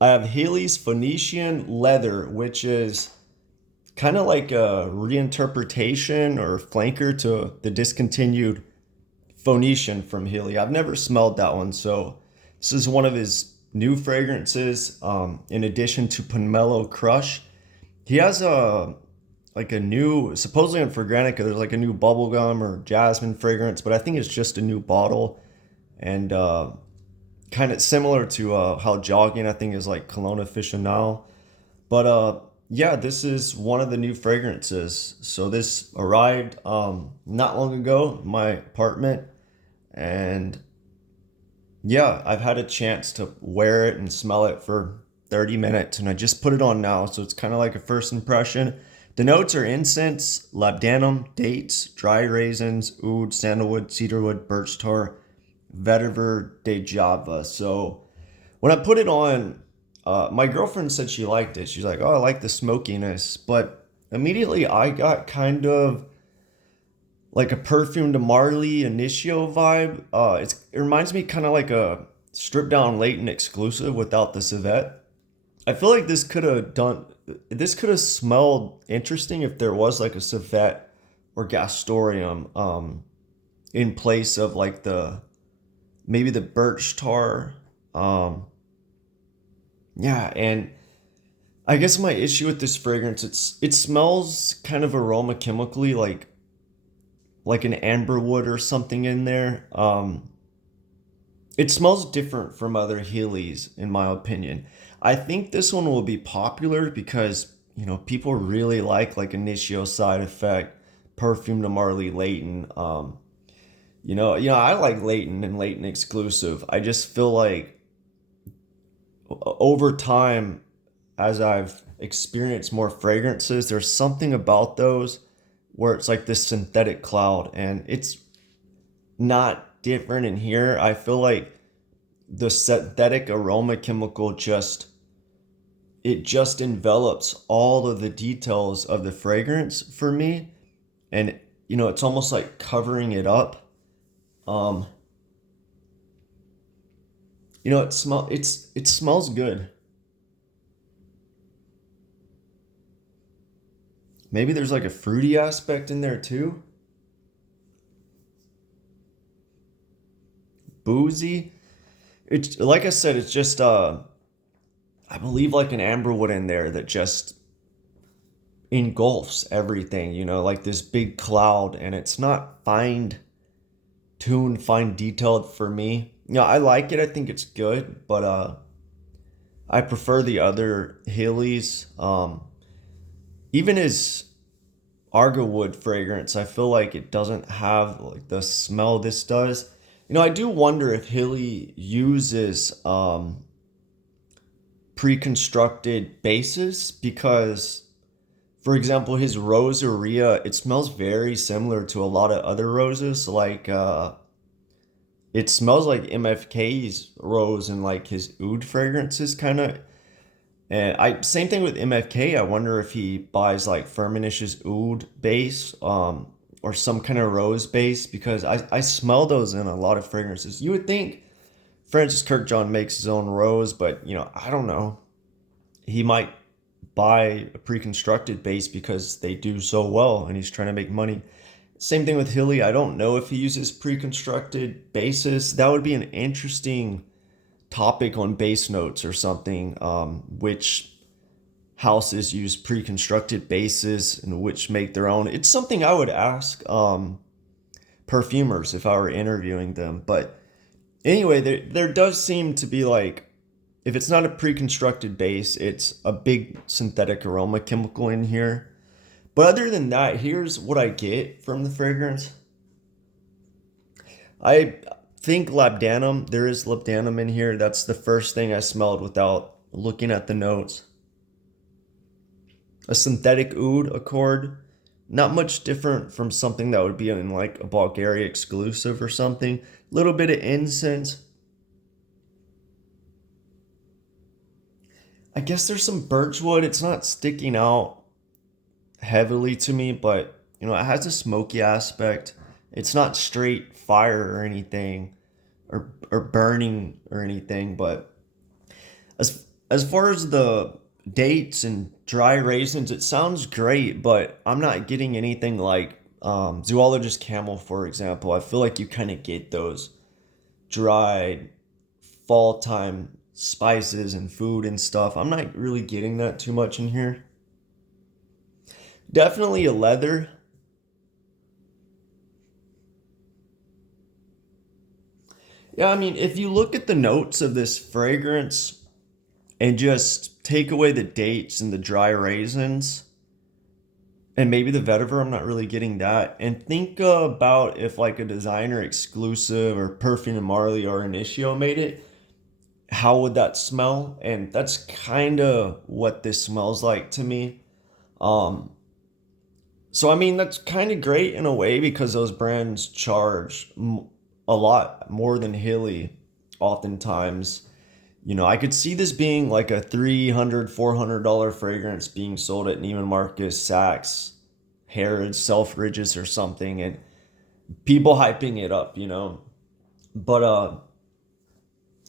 I have Heeley's Phoenician leather, which is kind of like a reinterpretation or flanker to the discontinued Phoenician from Heeley. I've never smelled that one, so this is one of his new fragrances. In addition to Pomelo Crush, he has a new, supposedly on Fragrantica, there's like a new bubblegum or jasmine fragrance, but I think it's just a new bottle and kind of similar to how jogging I think is like Cologne Aficionado. But yeah, this is one of the new fragrances. So this arrived not long ago in my apartment, and yeah, I've had a chance to wear it and smell it for 30 minutes, and I just put it on now, so it's kind of like a first impression. The notes are incense, labdanum, dates, dry raisins, oud, sandalwood, cedarwood, birch tar, vetiver de java. So when I put it on, my girlfriend said she liked it. She's like, "Oh, I like the smokiness," but immediately I got kind of like a Perfume de Marley Initio vibe. It reminds me kind of like a stripped down Leighton exclusive without the civet. I feel like this could have smelled interesting if there was like a civet or gastorium in place of like the maybe the birch tar. Um, yeah, and I guess my issue with this fragrance, it smells kind of aroma chemically like an amber wood or something in there. It smells different from other Heelys, in my opinion. I think this one will be popular because people really like Initio Side Effect, Perfume to Marley Leighton. I like Leighton and Leighton exclusive. I just feel like over time, as I've experienced more fragrances, there's something about those where it's like this synthetic cloud, and it's not different in here. I feel like the synthetic aroma chemical just envelops all of the details of the fragrance for me, and it's almost like covering it up. um it smells good. Maybe there's like a fruity aspect in there too. Boozy. It's like I said, it's just I believe like an amberwood in there that just engulfs everything, like this big cloud, and it's not fine detailed for me. I like it. I think it's good, but I prefer the other Heelys. Even his Argowood fragrance, I feel like it doesn't have like the smell this does. I do wonder if Heeley uses pre-constructed bases because, for example, his Rosaria, it smells very similar to a lot of other roses. Like it smells like MFK's rose and like his oud fragrances kind of. And I same thing with MFK. I wonder if he buys like Firmenish's oud base or some kind of rose base because I smell those in a lot of fragrances. You would think Francis Kirkjohn makes his own rose, but I don't know. He might buy a pre-constructed base because they do so well and he's trying to make money. Same thing with Hilly. I don't know if he uses pre-constructed bases. That would be an interesting topic on base notes or something. Which houses use pre-constructed bases and which make their own. It's something I would ask perfumers if I were interviewing them. But anyway, there does seem to be like, if it's not a pre-constructed base, it's a big synthetic aroma chemical in here. But other than that, here's what I get from the fragrance. I think labdanum. There is labdanum in here. That's the first thing I smelled without looking at the notes. A synthetic oud accord. Not much different from something that would be in like a Bulgaria exclusive or something. Little bit of incense. I guess there's some birchwood. It's not sticking out heavily to me, but it has a smoky aspect. It's not straight fire or anything, or burning or anything. But As far as the dates and dry raisins, it sounds great, but I'm not getting anything like zoologist camel, for example. I feel like you kind of get those dried fall time spices and food and stuff. I'm not really getting that too much in here. Definitely a leather. Yeah, I mean, if you look at the notes of this fragrance and just take away the dates and the dry raisins and maybe the vetiver, I'm not really getting that. And think about if like a designer exclusive or Perfume and Marley or Initio made it, how would that smell? And that's kind of what this smells like to me. Um, so I mean that's kind of great in a way because those brands charge a lot more than Heeley oftentimes. I could see this being like a $300, $400 fragrance being sold at Neiman Marcus, Saks, Harrods, Selfridges, or something, and people hyping it up. But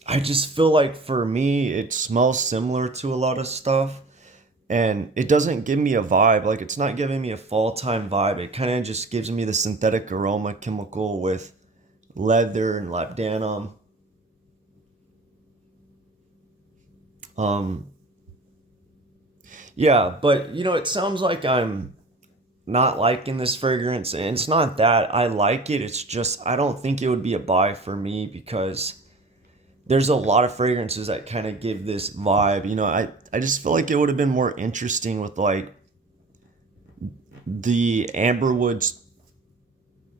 I just feel like for me, it smells similar to a lot of stuff, and it doesn't give me a vibe. Like it's not giving me a fall time vibe. It kind of just gives me the synthetic aroma chemical with leather and labdanum. Um, yeah, but it sounds like I'm not liking this fragrance, and it's not that I like it. It's just I don't think it would be a buy for me because there's a lot of fragrances that kind of give this vibe. I just feel like it would have been more interesting with like the amberwoods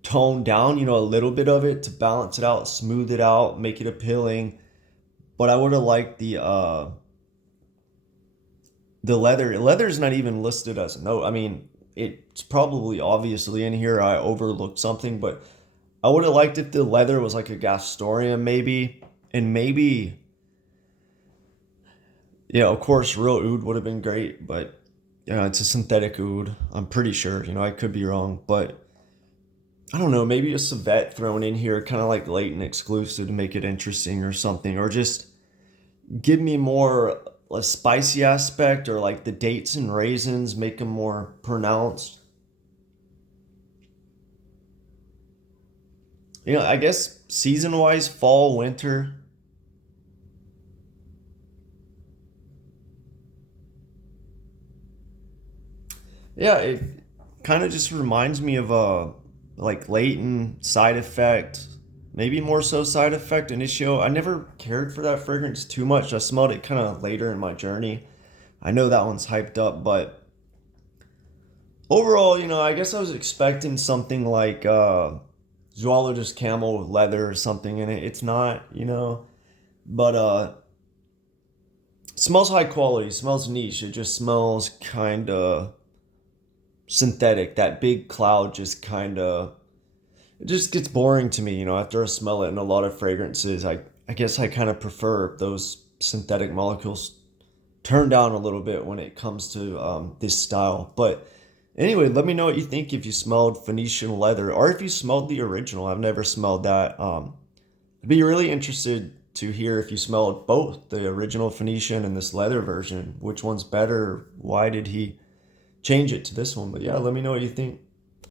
toned down, a little bit of it to balance it out, smooth it out, make it appealing. But I would have liked the leather. Leather's not even listed as a note. I mean, it's probably obviously in here. I overlooked something, but I would have liked if the leather was like a Gastorium maybe, and maybe of course, real oud would have been great, but it's a synthetic oud. I'm pretty sure. I could be wrong, but I don't know. Maybe a civet thrown in here, kind of like latent exclusive to make it interesting or something, or just give me more a spicy aspect, or like the dates and raisins make them more pronounced. I guess season wise, fall, winter. Yeah, it kind of just reminds me of a like latent side effect, maybe more so side effect initio. I never cared for that fragrance too much. I smelled it kind of later in my journey. I know that one's hyped up, but overall, I guess I was expecting something like zoologist camel with leather or something in it. It's not, but it smells high quality, smells niche. It just smells kind of synthetic. That big cloud just kind of it just gets boring to me, after I smell it. And a lot of fragrances, I guess I kind of prefer those synthetic molecules turned down a little bit when it comes to this style. But anyway, let me know what you think if you smelled Phoenician leather or if you smelled the original. I've never smelled that. I'd be really interested to hear if you smelled both the original Phoenician and this leather version. Which one's better? Why did he change it to this one? But yeah, let me know what you think.